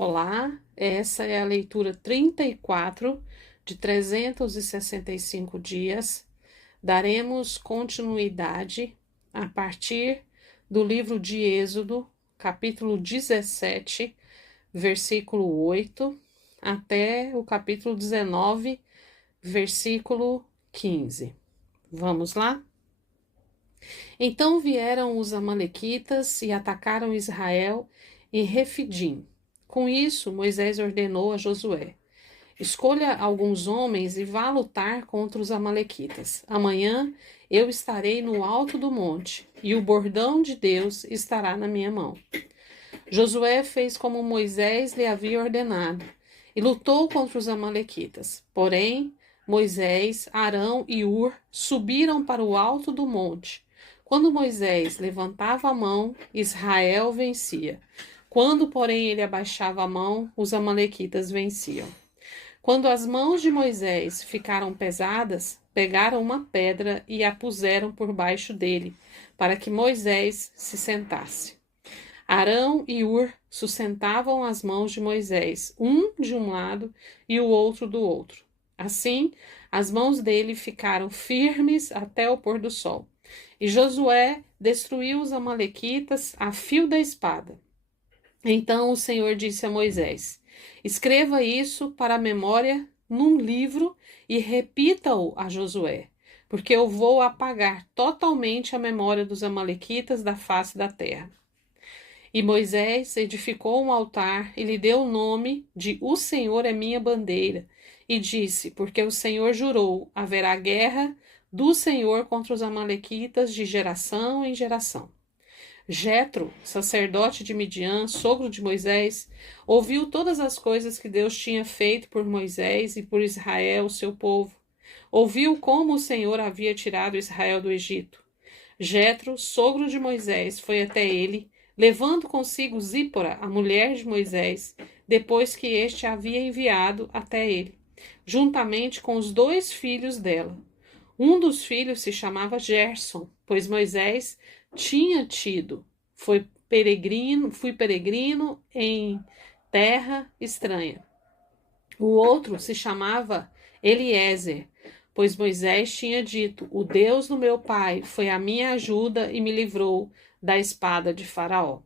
Olá, essa é a leitura 34 de 365 dias. Daremos continuidade a partir do livro de Êxodo, capítulo 17, versículo 8, até o capítulo 19, versículo 15. Vamos lá? Então vieram os amalequitas e atacaram Israel em Refidim. Com isso, Moisés ordenou a Josué: escolha alguns homens e vá lutar contra os amalequitas. Amanhã eu estarei no alto do monte, e o bordão de Deus estará na minha mão. Josué fez como Moisés lhe havia ordenado, e lutou contra os amalequitas. Porém, Moisés, Arão e Hur subiram para o alto do monte. Quando Moisés levantava a mão, Israel vencia. Quando, porém, ele abaixava a mão, os amalequitas venciam. Quando as mãos de Moisés ficaram pesadas, pegaram uma pedra e a puseram por baixo dele, para que Moisés se sentasse. Arão e Hur sustentavam as mãos de Moisés, um de um lado e o outro do outro. Assim, as mãos dele ficaram firmes até o pôr do sol. E Josué destruiu os amalequitas a fio da espada. Então o Senhor disse a Moisés: escreva isso para a memória num livro e repita-o a Josué, porque eu vou apagar totalmente a memória dos amalequitas da face da terra. E Moisés edificou um altar e lhe deu o nome de O Senhor é minha bandeira, e disse: porque o Senhor jurou, haverá guerra do Senhor contra os amalequitas de geração em geração. Jetro, sacerdote de Midian, sogro de Moisés, ouviu todas as coisas que Deus tinha feito por Moisés e por Israel, seu povo. Ouviu como o Senhor havia tirado Israel do Egito. Jetro, sogro de Moisés, foi até ele, levando consigo Zípora, a mulher de Moisés, depois que este a havia enviado até ele, juntamente com os 2 filhos dela. Um dos filhos se chamava Gerson, pois Moisés tinha tido, fui peregrino em terra estranha. O outro se chamava Eliezer, pois Moisés tinha dito: o Deus do meu pai foi a minha ajuda e me livrou da espada de Faraó.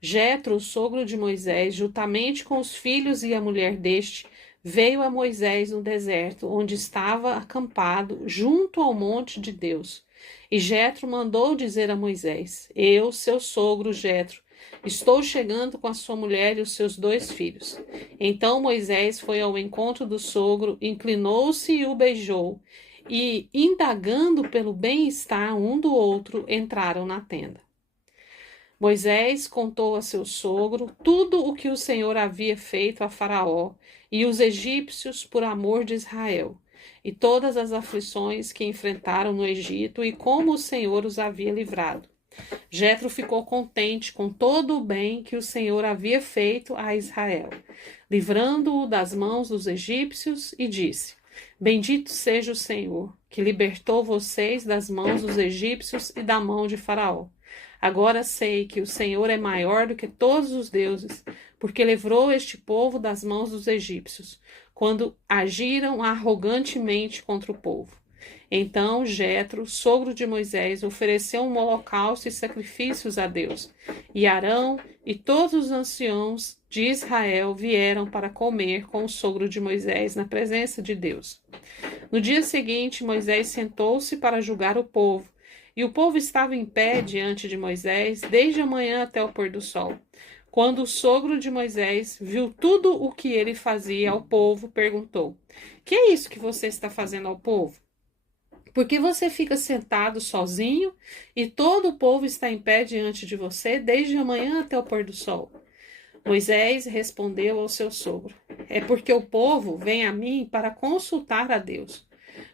Jetro, o sogro de Moisés, juntamente com os filhos e a mulher deste, veio a Moisés no deserto, onde estava acampado, junto ao monte de Deus. E Jetro mandou dizer a Moisés: eu, seu sogro Jetro, estou chegando com a sua mulher e os seus 2 filhos. Então Moisés foi ao encontro do sogro, inclinou-se e o beijou, e, indagando pelo bem-estar um do outro, entraram na tenda. Moisés contou a seu sogro tudo o que o Senhor havia feito a Faraó e os egípcios por amor de Israel, e todas as aflições que enfrentaram no Egito e como o Senhor os havia livrado. Jetro ficou contente com todo o bem que o Senhor havia feito a Israel, livrando-o das mãos dos egípcios, e disse: bendito seja o Senhor, que libertou vocês das mãos dos egípcios e da mão de Faraó. Agora sei que o Senhor é maior do que todos os deuses, porque livrou este povo das mãos dos egípcios, quando agiram arrogantemente contra o povo. Então Jetro, sogro de Moisés, ofereceu um holocausto e sacrifícios a Deus. E Arão e todos os anciãos de Israel vieram para comer com o sogro de Moisés na presença de Deus. No dia seguinte, Moisés sentou-se para julgar o povo. E o povo estava em pé diante de Moisés desde a manhã até o pôr do sol. Quando o sogro de Moisés viu tudo o que ele fazia ao povo, perguntou: que é isso que você está fazendo ao povo? Por que você fica sentado sozinho e todo o povo está em pé diante de você desde a manhã até o pôr do sol? Moisés respondeu ao seu sogro: é porque o povo vem a mim para consultar a Deus.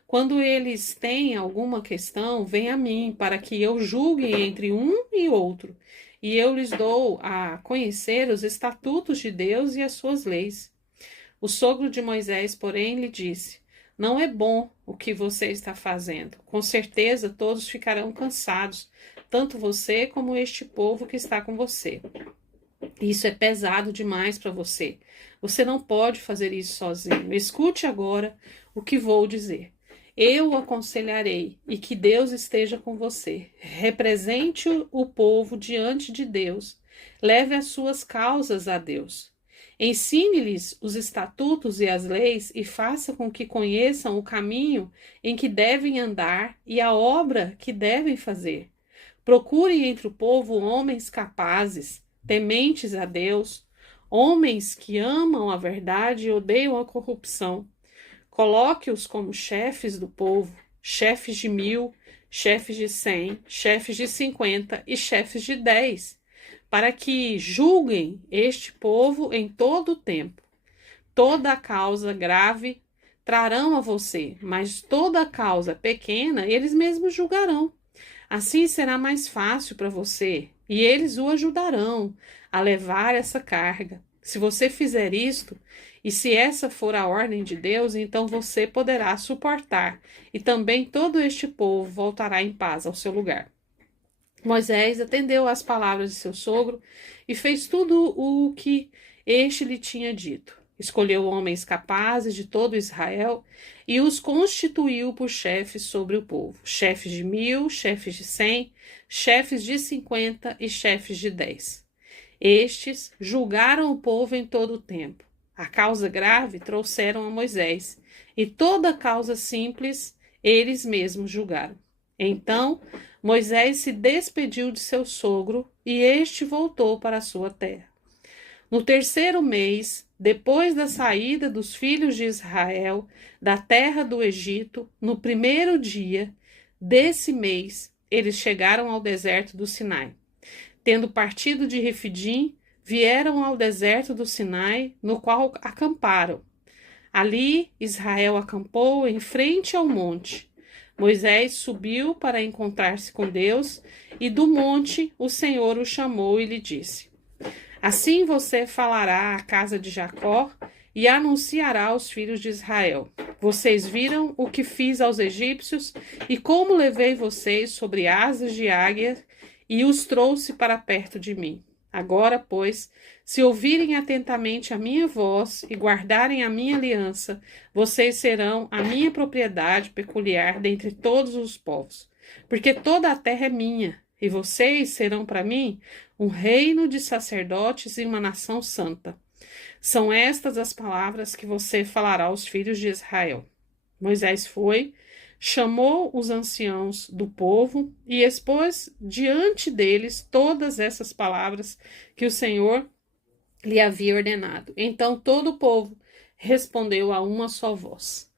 Quando eles têm alguma questão, vem a mim, para que eu julgue entre um e outro, e eu lhes dou a conhecer os estatutos de Deus e as suas leis. O sogro de Moisés, porém, lhe disse: não é bom o que você está fazendo. Com certeza todos ficarão cansados, tanto você como este povo que está com você. Isso é pesado demais para você. Você não pode fazer isso sozinho. Escute agora o que vou dizer. Eu o aconselharei e que Deus esteja com você. Represente o povo diante de Deus. Leve as suas causas a Deus. Ensine-lhes os estatutos e as leis e faça com que conheçam o caminho em que devem andar e a obra que devem fazer. Procure entre o povo homens capazes, tementes a Deus, homens que amam a verdade e odeiam a corrupção. Coloque-os como chefes do povo, chefes de 1.000, chefes de 100, chefes de 50 e chefes de 10, para que julguem este povo em todo o tempo. Toda a causa grave trarão a você, mas toda a causa pequena eles mesmos julgarão. Assim será mais fácil para você, e eles o ajudarão a levar essa carga. Se você fizer isto, e se essa for a ordem de Deus, então você poderá suportar, e também todo este povo voltará em paz ao seu lugar. Moisés atendeu às palavras de seu sogro e fez tudo o que este lhe tinha dito. Escolheu homens capazes de todo Israel e os constituiu por chefes sobre o povo, chefes de 1.000, chefes de 100, chefes de 50 e chefes de 10. Estes julgaram o povo em todo o tempo. A causa grave trouxeram a Moisés, e toda a causa simples eles mesmos julgaram. Então Moisés se despediu de seu sogro e este voltou para a sua terra. No terceiro mês, depois da saída dos filhos de Israel da terra do Egito, no primeiro dia desse mês, eles chegaram ao deserto do Sinai. Tendo partido de Refidim, vieram ao deserto do Sinai, no qual acamparam. Ali, Israel acampou em frente ao monte. Moisés subiu para encontrar-se com Deus, e do monte o Senhor o chamou e lhe disse: Assim você falará à casa de Jacó e anunciará aos filhos de Israel: Vocês viram o que fiz aos egípcios e como levei vocês sobre asas de águia e os trouxe para perto de mim. Agora, pois, se ouvirem atentamente a minha voz e guardarem a minha aliança, vocês serão a minha propriedade peculiar dentre todos os povos, porque toda a terra é minha, e vocês serão para mim um reino de sacerdotes e uma nação santa. São estas as palavras que você falará aos filhos de Israel. Moisés foi, chamou os anciãos do povo e expôs diante deles todas essas palavras que o Senhor lhe havia ordenado. Então todo o povo respondeu a uma só voz: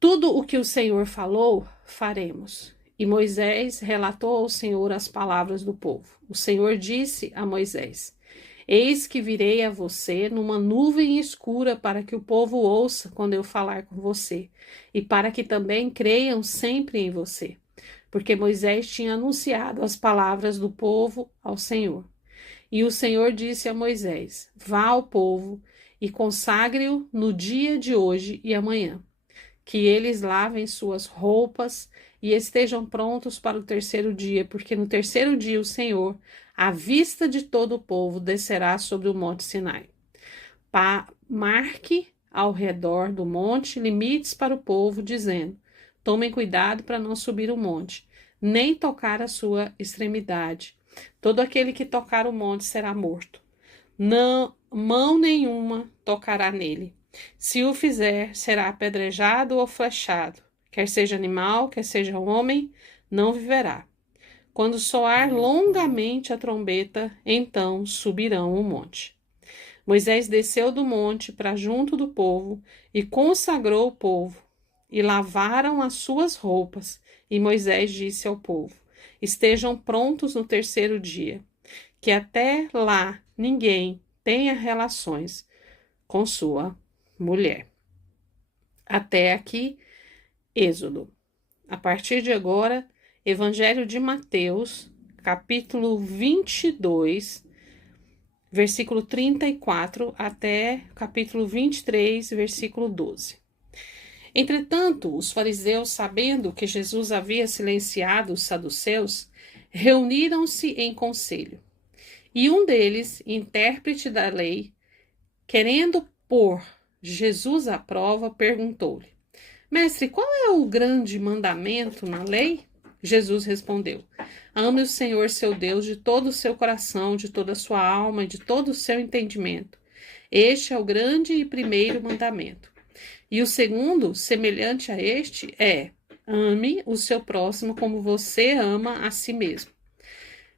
Tudo o que o Senhor falou, faremos. E Moisés relatou ao Senhor as palavras do povo. O Senhor disse a Moisés: Eis que virei a você numa nuvem escura para que o povo ouça quando eu falar com você, e para que também creiam sempre em você. Porque Moisés tinha anunciado as palavras do povo ao Senhor. E o Senhor disse a Moisés: Vá ao povo e consagre-o no dia de hoje e amanhã, que eles lavem suas roupas e estejam prontos para o terceiro dia, porque no terceiro dia o Senhor, à vista de todo o povo, descerá sobre o monte Sinai. Marque ao redor do monte limites para o povo, dizendo: Tomem cuidado para não subir o monte, nem tocar a sua extremidade. Todo aquele que tocar o monte será morto. Não, mão nenhuma tocará nele. Se o fizer, será apedrejado ou flechado. Quer seja animal, quer seja homem, não viverá. Quando soar longamente a trombeta, então subirão o monte. Moisés desceu do monte para junto do povo e consagrou o povo, e lavaram as suas roupas. E Moisés disse ao povo: Estejam prontos no terceiro dia, que até lá ninguém tenha relações com sua mulher. Até aqui, Êxodo. A partir de agora, Evangelho de Mateus, capítulo 22, versículo 34 até capítulo 23, versículo 12. Entretanto, os fariseus, sabendo que Jesus havia silenciado os saduceus, reuniram-se em conselho. E um deles, intérprete da lei, querendo pôr Jesus à prova, perguntou-lhe: Mestre, qual é o grande mandamento na lei? Jesus respondeu: Ame o Senhor seu Deus de todo o seu coração, de toda a sua alma e de todo o seu entendimento. Este é o grande e primeiro mandamento. E o segundo, semelhante a este, é: ame o seu próximo como você ama a si mesmo.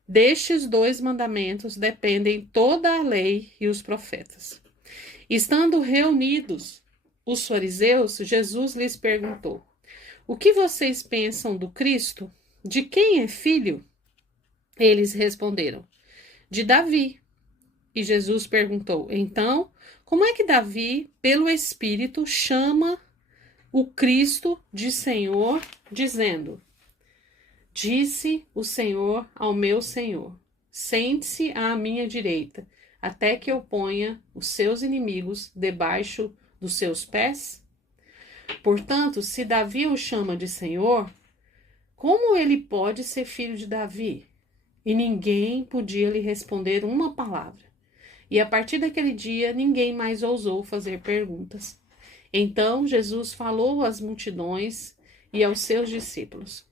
Destes dois mandamentos dependem toda a lei e os profetas. Estando reunidos os fariseus, Jesus lhes perguntou: O que vocês pensam do Cristo? De quem é filho? Eles responderam: De Davi. E Jesus perguntou: Então, como é que Davi, pelo Espírito, chama o Cristo de Senhor, dizendo: Disse o Senhor ao meu Senhor: Sente-se à minha direita, até que eu ponha os seus inimigos debaixo dos seus pés? Portanto, se Davi o chama de Senhor, como ele pode ser filho de Davi? E ninguém podia lhe responder uma palavra. E a partir daquele dia, ninguém mais ousou fazer perguntas. Então Jesus falou às multidões e aos seus discípulos: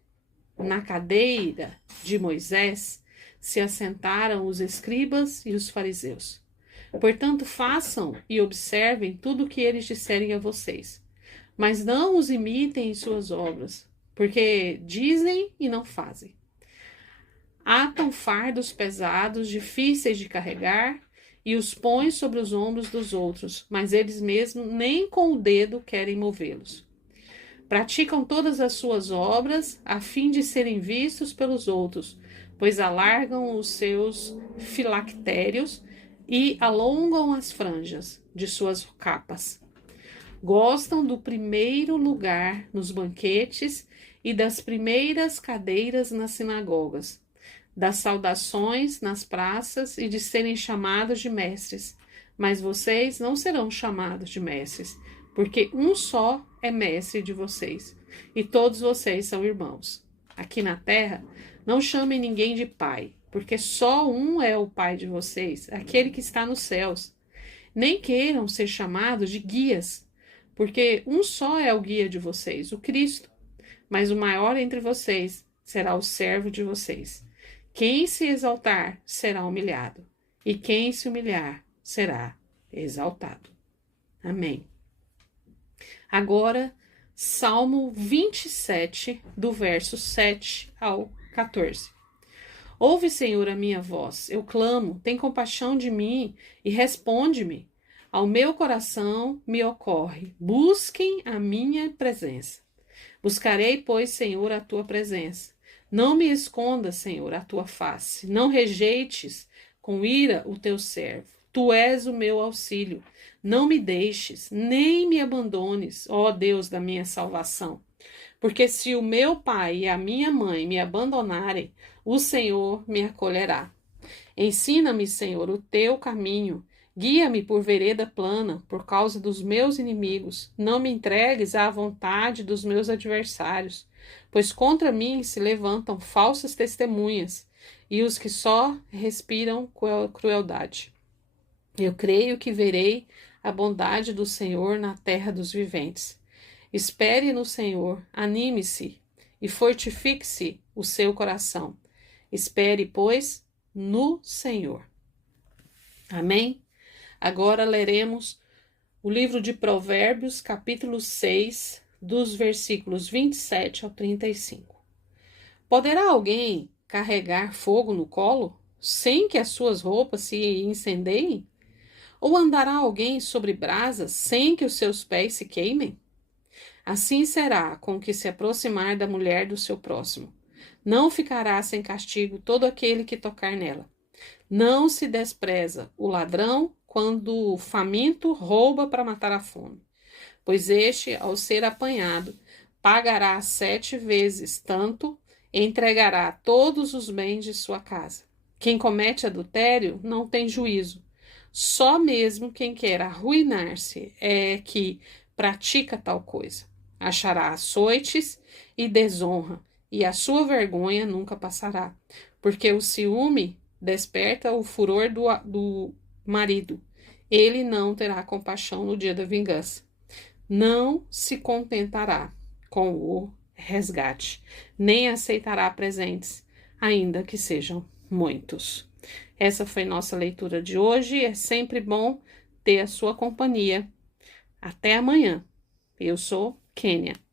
Na cadeira de Moisés se assentaram os escribas e os fariseus. Portanto, façam e observem tudo o que eles disserem a vocês, mas não os imitem em suas obras, porque dizem e não fazem. Atam fardos pesados, difíceis de carregar, e os põem sobre os ombros dos outros, mas eles mesmos nem com o dedo querem movê-los. Praticam todas as suas obras a fim de serem vistos pelos outros, pois alargam os seus filactérios e alongam as franjas de suas capas. Gostam do primeiro lugar nos banquetes e das primeiras cadeiras nas sinagogas, das saudações nas praças e de serem chamados de mestres. Mas vocês não serão chamados de mestres, porque um só é mestre de vocês, e todos vocês são irmãos. Aqui na terra, não chamem ninguém de pai, porque só um é o pai de vocês, aquele que está nos céus. Nem queiram ser chamados de guias, porque um só é o guia de vocês, o Cristo. Mas o maior entre vocês será o servo de vocês. Quem se exaltar será humilhado, e quem se humilhar será exaltado. Amém. Agora, Salmo 27, do verso 7 ao 14. Ouve, Senhor, a minha voz, eu clamo, tem compaixão de mim e responde-me. Ao meu coração me ocorre, busquem a minha presença. Buscarei, pois, Senhor, a tua presença. Não me escondas, Senhor, a tua face. Não rejeites com ira o teu servo. Tu és o meu auxílio. Não me deixes, nem me abandones, ó Deus da minha salvação. Porque se o meu pai e a minha mãe me abandonarem, o Senhor me acolherá. Ensina-me, Senhor, o teu caminho. Guia-me por vereda plana, por causa dos meus inimigos. Não me entregues à vontade dos meus adversários, pois contra mim se levantam falsas testemunhas e os que só respiram crueldade. Eu creio que verei a bondade do Senhor na terra dos viventes. Espere no Senhor, anime-se e fortifique-se o seu coração. Espere, pois, no Senhor. Amém? Agora leremos o livro de Provérbios, capítulo 6, dos versículos 27 ao 35. Poderá alguém carregar fogo no colo, sem que as suas roupas se incendiem? Ou andará alguém sobre brasas, sem que os seus pés se queimem? Assim será com o que se aproximar da mulher do seu próximo. Não ficará sem castigo todo aquele que tocar nela. Não se despreza o ladrão quando o faminto rouba para matar a fome, pois este, ao ser apanhado, pagará 7 vezes tanto e entregará todos os bens de sua casa. Quem comete adultério não tem juízo. Só mesmo quem quer arruinar-se é que pratica tal coisa. Achará açoites e desonra, e a sua vergonha nunca passará, porque o ciúme desperta o furor do marido. Ele não terá compaixão no dia da vingança. Não se contentará com o resgate, nem aceitará presentes, ainda que sejam muitos. Essa foi nossa leitura de hoje. É sempre bom ter a sua companhia. Até amanhã. Eu sou Kênia.